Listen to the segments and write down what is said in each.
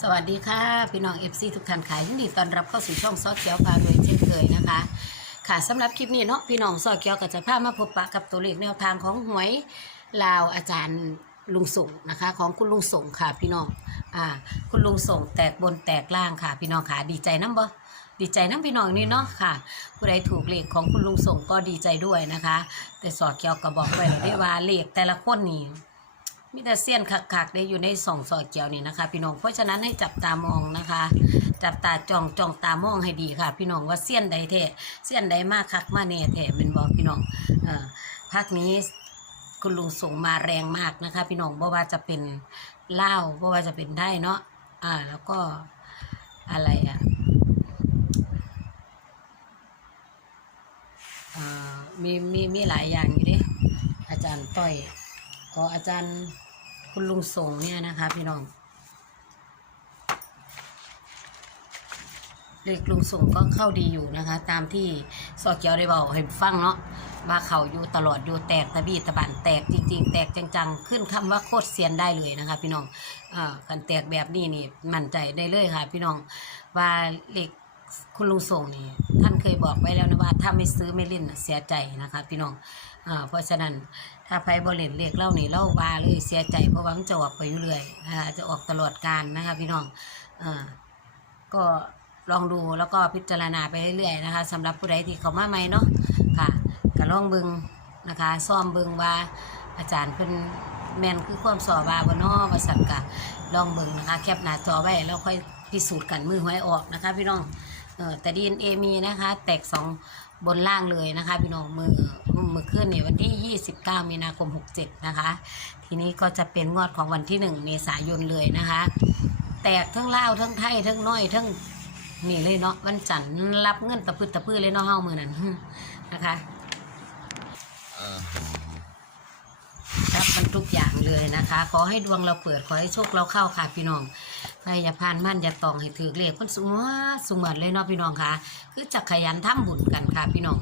สวัสดีค่ะ พี่น้อง FC ทุกท่านค่ะยินดีต้อนรับเข้าสู่ช่องซอสเขียวพารวยเช่นเคยนะคะ ค่ะสำหรับคลิปนี้เนาะพี่น้องซอสเขียวก็จะพามาพบปะกับตัวเลขแนวทางของหวยลาวอาจารย์ลุงส่งนะคะ ของคุณลุงส่งค่ะพี่น้องอ่าคุณลุงส่งแตกบนแตกล่างค่ะ พี่น้องค่ะดีใจน้ำบ่ดีใจน้ำพี่น้องนี่เนาะค่ะ ผู้ใดถูกเลขของคุณลุงส่งก็ดีใจด้วยนะคะ แต่สอดเกี่ยวกับบอกไว้แล้วได้ว่าเลขแต่ละคนนี่ มีแต่เสี้ยนคักๆได้อยู่ในสองสอดเกียวนี่นะคะ พี่น้องเพราะฉะนั้นให้จับตามองนะคะ จับตาจ้องจ้องตามองให้ดีค่ะ พี่น้องว่าเสี้ยนใดแท้เสี้ยนใดมากคักมาแน่แท้เป็นบอกพี่น้องอภาคนี้คุณลุงส่งมาแรงมากนะคะ พี่น้องเพราะว่าจะเป็นเล่าเพราะว่าจะเป็นได้เนาะอ่า แล้วก็อะไรอะอ่ามีมีมีหลายอย่างอยู่ดิอาจารย์ต้อยก็อาจารย์ คุณลุงส่งเนี่ยนะคะ พี่น้อง เลขลุงส่งก็เข้าดีอยู่นะคะ ตามที่สอเกียวได้บอกให้ฟังเนาะว่าเขาอยู่ตลอดอยู่แตกตะบีตะบันแตกจริง ๆ แตกจังๆ ขึ้นคำว่าโคตรเซียนได้เลยนะคะ พี่น้องอ่ากันแตกแบบนี้นี่มั่นใจได้เลยค่ะ พี่น้องว่าเลขคุณลุงส่งนี่ท่านเคยบอกไว้แล้วนะว่าถ้าไม่ซื้อไม่เล่นเสียใจนะคะ พี่น้องอ่าเพราะฉะนั้น ถ้าไพ่บริเลนเลขเล่านี่เล่าบาเลยเสียใจเพราะว่ามันจะออกไปอยู่เรื่อยนะคะจะออกตลอดการนะคะพี่น้องอ่าก็ลองดูแล้วก็พิจารณาไปเรื่อยๆนะคะสำหรับผู้ใดที่เขามาใหม่เนาะค่ะก็ลองเบึงนะคะซ่อมเบึงว่าอาจารย์เพิ่นแมนคือความสอบว่าบนาะว่าสั่นกะลองเบึงนะคะ แคปหน้าจอไว้แล้วค่อยพิสูจน์กันมือหวยออกนะคะพี่น้องเออแต่ดีเอมีนะคะ แตกสองบนล่างเลยนะคะ พี่น้องมือ มื่อขึ้นในวันที่ 29 มีนาคม 67 นะคะ ทีนี้ก็จะเป็นงวดของวันที่ 1 เมษายนเลยนะคะ แตกทั้งเล่าทั้งไทยทั้งน้อยทั้งนี่เลยเนาะวันจันทร์รับเงินตะพืดตะพื้นเลยเนาะเฮามือนั้นนะคะรับมันทุกอย่างเลยนะคะ ขอให้ดวงเราเปิดขอให้โชคเราเข้าค่ะพี่น้องใครอย่าพานมั่นอย่าตองให้ถือเลขคนสูงว่าสูงเหมือนเลยเนาะพี่น้องค่ะ คือจะขยันทำบุญกันค่ะพี่น้อง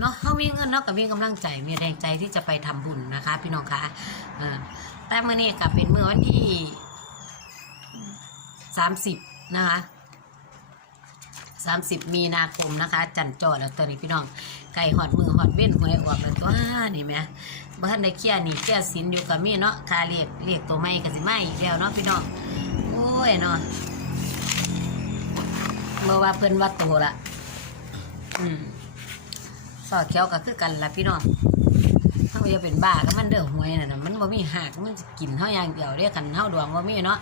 เนาะเขามีเงินเนาะกับมีกำลังใจมีแรงใจที่จะไปทำบุญนะคะ พี่น้องคะเออแต่เมื่อนี้กับเป็นเมื่อวันที่สามสิบนะคะสามสิบมีนาคมนะคะ จันจอแล้วตอนนี้พี่น้องไก่หอดมือหอดเว้นหวยออกแล้วตัวนี่ไหมบ้านในเคียนี่เคียสินอยู่กับมีเนาะคาเรียกเรียกตัวไม่กับสิไม่อีกแล้วเนาะพี่น้องโอ้ยเนาะเมื่อว่าเพิ่นว่าตัวละอืม สอดเขียวก็คือกันละพี่น้องเฮาอย่าเป็นบ้าก็มันเด้อหวยน่ะนะมันบ่มีหากมันสิกินเฮาอย่างเดียวเด้คันเฮาดวงบ่มีเนาะ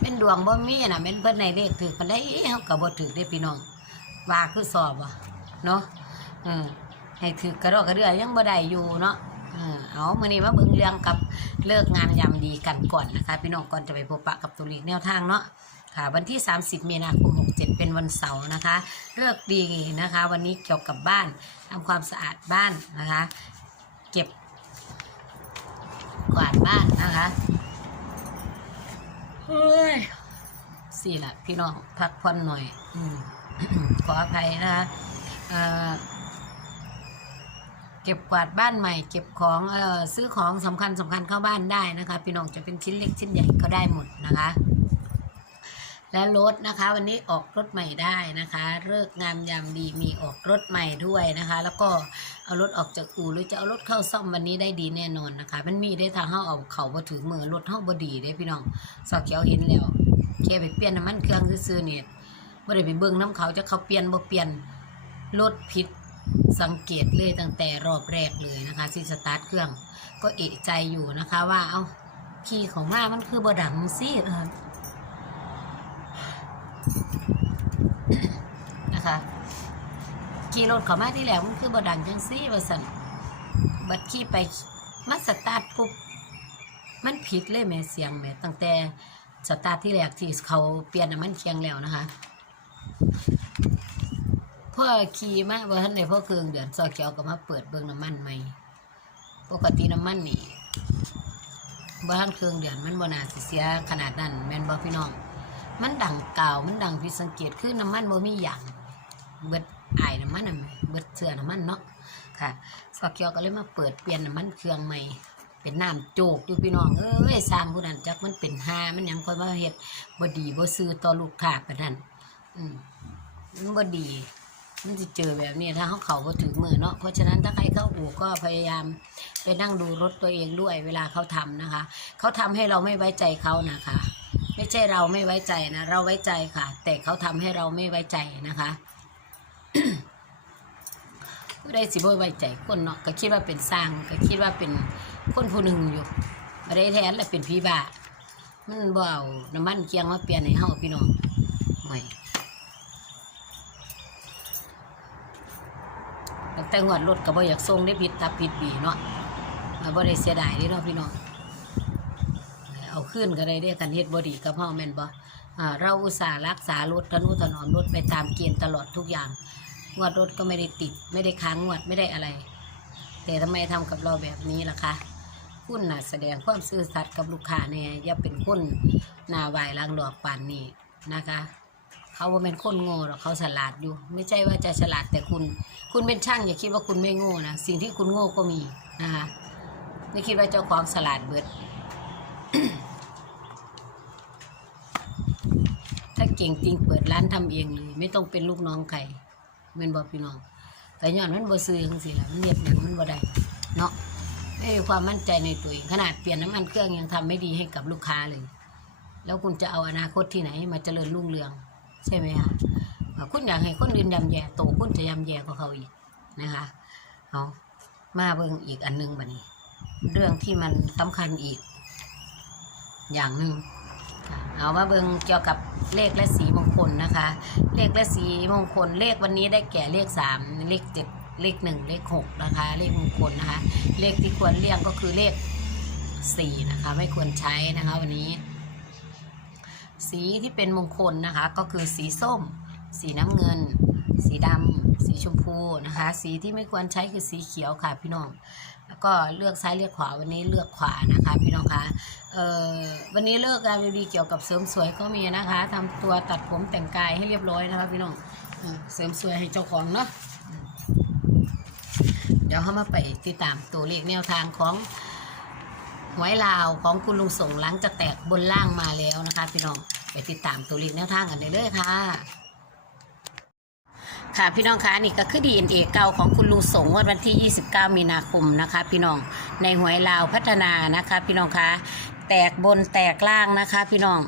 เป็นดวงบ่มีน่ะเป็นเพิ่นในเลขถือปานใดเฮาก็บ่ถือเด้พี่น้องว่าคือสอบบ่เนาะเออให้ถือกระดอกกระเดือยังบ่ได้อยู่เนาะเออเอามื้อนี้มาเบิ่งเรื่องกับเลิกงามยามดีกันก่อนนะคะ พี่น้องก่อนจะไปพบปะกับตัวเลขแนวทางเนาะ ค่ะ วันที่ 30 มีนาคม 67 เป็นวันเสาร์นะคะเลิกดีนะคะ วันนี้เกี่ยวกับบ้านทำความสะอาดบ้านนะคะ เก็บกวาดบ้านนะคะเฮ้ยสี่ละพี่น้องพักผ่อนหน่อยอมขออภัยนะคะเเก็บกวาดบ้านใหม่ เก็บของเอ่อซื้อของสำคัญสำคัญเข้าบ้านได้นะคะ พี่น้องจะเป็นชิ้นเล็กชิ้นใหญ่ก็ได้หมดนะคะ และรถนะคะ วันนี้ออกรถใหม่ได้นะคะเลิกงามยามดีมีออกรถใหม่ด้วยนะคะ แล้วก็เอารถออกจากอู่หรือจะเอารถเข้าซ่อมวันนี้ได้ดีแน่นอนนะคะ มันมีได้ทางเฮาเอาเขาบ่ถือมือรถเฮาบ่ดีได้พี่น้องสอกเขียวเห็นแล้วแค่ไปเปลี่ยนน้ำมันเครื่องซื่อเนี่ยบ่ได้ไปเบิ่งน้ำเขาจะเขาเปลี่ยนบ่เปลี่ยนรถผิดสังเกตเลยตั้งแต่รอบแรกเลยนะคะที่สตาร์ทเครื่องก็เอะใจอยู่นะคะว่าเอ้าขี่ของมามันคือบ่ดังซี่เออ นะคะขี่รถเขามาที่แหลวมันคือบดังจังซี่ว่าสันบัดขี่ไปมาสตาร์ทปุ๊บมันผิดเลยแม่เสียงแม่ตั้งแต่สตาร์ทที่แรกที่เขาเปลี่ยนน้ำมันเคียงแล้วนะคะพ่อขี่มาเบอร์ทันในพ่อเครื่องเดือนซอเขียวก็มาเปิดเบิ่งน้ำมันใหม่ปกติน้ำมันนี่เบอร์ทันเครื่องเดือนมันบนาสิเสียขนาดนั้นแม่นบ่พี่น้อง มันดังกล่าวมันดังผิสังเกตคือน้ำมันบ่มีอย่าง เบิดไอายน้ำมันน่ะเบิดเสื้อน้ำมันเนาะค่ะสอเกียวก็เลยมาเปิดเปลี่ยนน้ำมันเครื่องใหม่เป็นน้ำโจกอยู่พี่น้องเอ้ยสร้างผู้นั้นจักมันเป็นหามันยังคอยมาเฮ็ดบดีบ่ซื้อต่อลูกค้าปนนั้นอืมมันบดี มันจะเจอแบบนี้ถ้าเขาเขาบ่ถึงมือเนาะเพราะฉะนั้นถ้าใครเข้าอู่ก็พยายามไปนั่งดูรถตัวเองด้วย เวลาเขาทำนะคะ เขาทำให้เราไม่ไว้ใจเขานะคะ ไม่ใช่เราไม่ไว้ใจนะ เราไว้ใจค่ะ แต่เขาทำให้เราไม่ไว้ใจนะคะ ผู้ใดสิบ่ไว้ใจคนเนาะก็คิดว่าเป็นสร้างก็คิดว่าเป็นคนผู้หนึ่งอยู่ไม่ได้แทนแล้วเป็นพี่บ้ามันบ่เอาน้ำมันเคียงมาเปลี่ยนให้เฮาพี่น้องไม่ตั้งแต่งวดรถก็บ่อยากส่งได้ผิดตับผิดบีเนาะมาบ่ได้เสียดายเด้เนาะพี่น้องเอาขึ้นก็ได้เด้กันเฮ็ดบ่ดีกับเฮาแม่นบ่ เราอุตส่าห์รักษารถทนุถนอมรถไปตามเกณฑ์ตลอดทุกอย่างงวดรถก็ไม่ได้ติด ไม่ได้ค้างงวดไม่ได้อะไร แต่ทำไมทำกับเราแบบนี้ล่ะคะคุณน่ะแสดงความซื่อสัตย์กับลูกค้าเนี่ยอย่าเป็นคนหน้าไหวล้างหลอกป่านนี้นะคะ เขาว่าเป็นคนโง่หรอกเขาฉลาดอยู่ ไม่ใช่ว่าจะฉลาดแต่คุณ คุณเป็นช่างอย่าคิดว่าคุณไม่โง่นะสิ่งที่คุณโง่ก็มีนะคะไม่คิดว่าเจ้าของฉลาดเบิด ถ้า เก่งจริงเปิดร้านทำเองเลย ไม่ต้องเป็นลูกน้องใครแม่นบอกพี่น้อง แต่ย้อนมันบ่ซื้อจังซี่ล่ะมันเรียบหนังมันบ่ได้เนาะไม่มีความมั่นใจในตัวเองขนาดเปลี่ยนน้ำมันเครื่องยังทำไม่ดีให้กับลูกค้าเลย แล้วคุณจะเอาอนาคตที่ไหนมาเจริญรุ่งเรือง ใช่ไหมคะคุณอยากให้คนอื่นยำแย่โตคุณจะยำแย่กว่าเขาอีกนะคะเอามาเบิ่งอีกอันหนึงบัดนี้ เรื่องที่มันสำคัญอีก อย่างหนึ่ง เอามาเบิงเกี่ยวกับเลขและสีมงคลนะคะ เลขและสีมงคลเลขวันนี้ได้แก่เลขสามเลขเจ็ดเลขหนึ่งเลขหกนะคะ เลขมงคลนะคะ เลขที่ควรเลี่ยงก็คือเลขสี่นะคะ ไม่ควรใช้นะคะ วันนี้ สีที่เป็นมงคลนะคะ ก็คือสีส้ม สีน้ำเงิน สีดำสีชมพูนะคะ สีที่ไม่ควรใช้คือสีเขียวค่ะพี่น้อง ก็เลือกซ้ายเลือกขวาวันนี้เลือกขวานะคะพี่น้องคะเอ่อวันนี้เลิกงานดีเกี่ยวกับเสริมสวยก็มีนะคะทำตัวตัดผมแต่งกายให้เรียบร้อยนะคะพี่น้องเสริมสวยให้เจ้าของเนาะเดี๋ยวเขามาไปติดตามตัวเลขแนวทางของหวยลาวของคุณลุงส่งหลังจากแตกบนล่างมาแล้วนะคะ พี่น้องไปติดตามตัวเลขแนวทางกันได้เลยค่ะ ค่ะพี่น้องคะนี่ก็คือ DNA เก่าของคุณลุงสงงวดวันที่ 29 มีนาคมนะคะ พี่น้องในหวยลาวพัฒนานะคะ พี่น้องคะแตกบนแตกล่างนะคะ พี่น้อง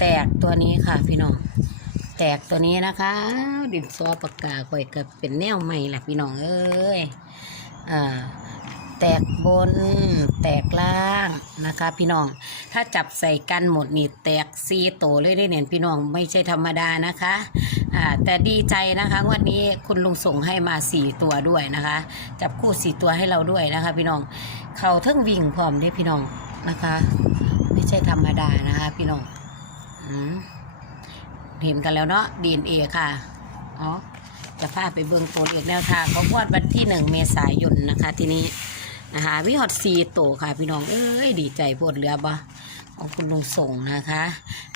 แตกตัวนี้ค่ะ พี่น้องแตกตัวนี้นะคะ ดินซอปากกาข่อยก็เป็นแนวใหม่แหละพี่น้องเอ้ยอ่าแตกบนแตกล่างนะคะ พี่น้องถ้าจับใส่กันหมดนี่แตกซีโตเลยได้เนี่ยพี่น้องไม่ใช่ธรรมดานะคะ แต่ดีใจนะคะวันนี้คุณลุงส่งให้มาสี่ตัวด้วยนะคะ จับคู่สี่ตัวให้เราด้วยนะคะ พี่น้องเขาเทิงวิ่งพร้อมด้พี่น้องนะคะ ไม่ใช่ธรรมดานะคะ พี่น้องอเห็นกันแล้วเนาะดีเอค่ะอ๋อจะพาไปเบิ่งโปรเอกแนวทางเขาพวดวันที่หนึ่งเมษายนนะคะ ทีนี้นะคะวิฮอตซีโตวค่ะ พี่น้องเอ้ยดีใจปวดเรือบ่ของคุณลุงส่งนะคะ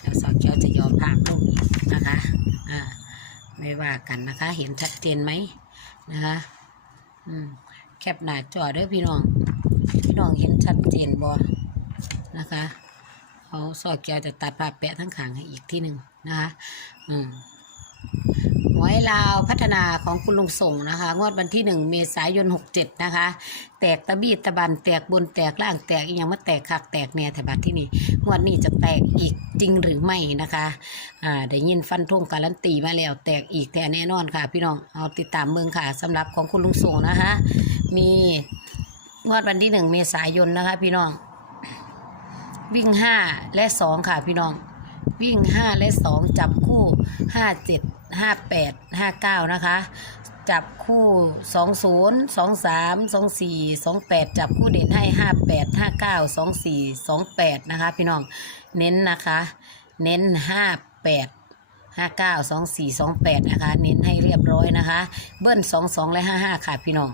แล้วสาวเจ้าจะยอมภาพลงอีกนะคะ ไม่ว่ากันนะคะ เห็นชัดเจนไหมนะคะอืมแคปหน้าจอด้วยพี่น้อง พี่น้องเห็นชัดเจนบอนะคะเขาซอยแกวจะตัดภาแปะทั้งขางให้อีกที่หนึ่งนะคะอืมหวยลาวพัฒนาของคุณลุงส่งนะคะ งวดวันที่หนึ่งเมษายนหกเจ็ดนะคะ แตกตะบีตะบันแตกบนแตกล่างแตกอีกอย่างมาแตกคักแตกแหน่แถวบัดที่นี่งวดนี้จะแตกอีก จริงหรือไม่นะคะอ่าได้ยินฟันธงการันตีมาแล้ว แตกอีกแท้แน่นอนค่ะ พี่น้องเอาติดตามเมืองค่ะสำหรับของคุณลุงส่งนะคะ มีงวดวันที่หนึ่งเมษายนนะคะ พี่น้อง วิ่งห้าและสองค่ะพี่น้องวิ่งห้าและสองจับคู่ห้าเจ็ดห้าแปดห้าเก้านะคะ จับคู่สองศูนย์สองสามสองสี่สองแปดจับคู่เด่นให้ห้าแปดห้าเก้าสองสี่สองแปดนะคะ พี่น้องเน้นนะคะ เน้นห้าแปดห้าเก้าสองสี่สองแปดนะคะ เน้นให้เรียบร้อยนะคะ เบิ้ลสองสองและห้าห้าค่ะพี่น้อง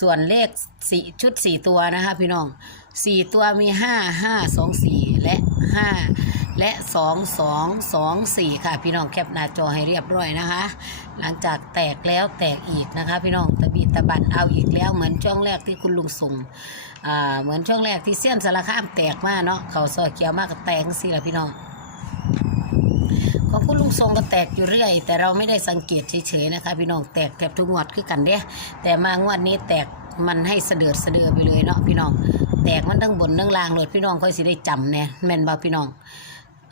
ส่วนเลขสี่ชุดสี่ตัวนะคะ พี่น้อง สี่ตัวมีห้าห้าสองสี่และห้าและสองสองสองสี่ค่ะ พี่น้องแคปหน้าจอให้เรียบร้อยนะคะ หลังจากแตกแล้วแตกอีกนะคะ พี่น้องตะบีตะบันเอาอีกแล้วเหมือนช่วงแรกที่คุณลุงส่งอ่าเหมือนช่วงแรกที่เสี้ยนสารคามแตกมาเนาะเขาซอยเขียวมากก็แตกสิละพี่น้องของคุณลุงทรงก็แตกอยู่เรื่อย แต่เราไม่ได้สังเกตเฉยๆนะคะ พี่น้องแตกแทบทุกงวดคือกันเด้แต่มางวดนี้แตกมันให้เสดือดเสดือไปเลยเนาะพี่น้อง แตกมันทั้งบนทั้งล่างเลยพี่น้องค่อยสิได้จำเนี่ยแม่นบ่พี่น้อง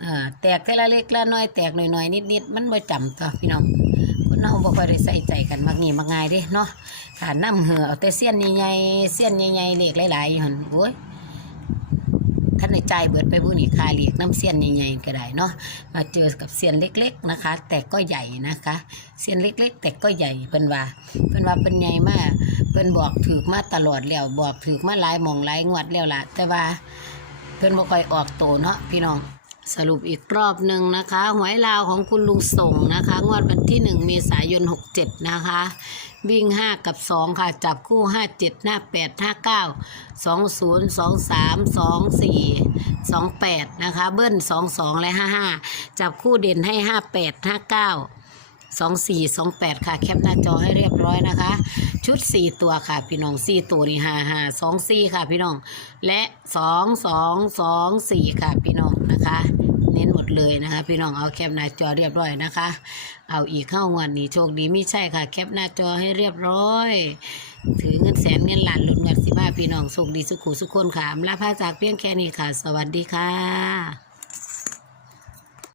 อ่อแตกแต่ละเล็กละน้อยแตกหน่อยๆนิดๆมันบ่จำตัวพี่น้องคนเราบ่ค่อยได้ใส่ใจกันมากงี้มักง่ายเด้เนาะขาน้ำเหือเอาแต่เสี้ยนใหญ่ๆเสี้ยนใหญ่ๆเล็กหลายๆหั่นโอ้ย ท่านในใจเบิดไปบุนี่คาเลียกน้ำเสี้ยนใหญ่ๆก็ได้เนาะมาเจอกับเสี้ยนเล็ก ๆนะคะ แต่ก็ใหญ่นะคะเสี้ยนเล็ก ๆ แต่ก็ใหญ่เพิ่นว่าเพิ่นว่าเป็นใหญ่มากเพิ่นบอกถือมาตลอดแล้วบอกถือมาหลายหมองหลายงวดแล้วล่ะแต่ว่าเพิ่นบ่ค่อยออกโตเนาะพี่น้อง สรุปอีกรอบหนึ่งนะคะหวยลาวของคุณลุงส่งนะคะ งวดวันที่ 1 เมษายน 67 นะคะ วิ่ง 5 กับ 2 ค่ะ จับคู่ 5 7 5 8 5 9 2 0 2 3 2 4 2 8 นะคะ เบิ้ล 2 2 และ 55 จับคู่เด่นให้ 5 8 5 9 2 4 2 8 ค่ะ แคปหน้าจอให้เรียบร้อยนะคะ ชุด 4 ตัวค่ะ พี่น้อง 4 ตัวนี่5 5 2 4 ค่ะ พี่น้อง และ 2 2 2 4 ค่ะ พี่น้อง นะคะ เน้นหมดเลยนะคะ พี่น้องเอาแคปหน้าจอเรียบร้อยนะคะ เอาอีกเข้างวันนี้โชคดีไม่ใช่ค่ะ แคปหน้าจอให้เรียบร้อย ถือเงินแสนเงินล้านหลุดเงินสิบ้าพี่น้องโชคดีสุขุสุขคนค่ะลาพาจากเพียงแค่นี้ค่ะ สวัสดีค่ะ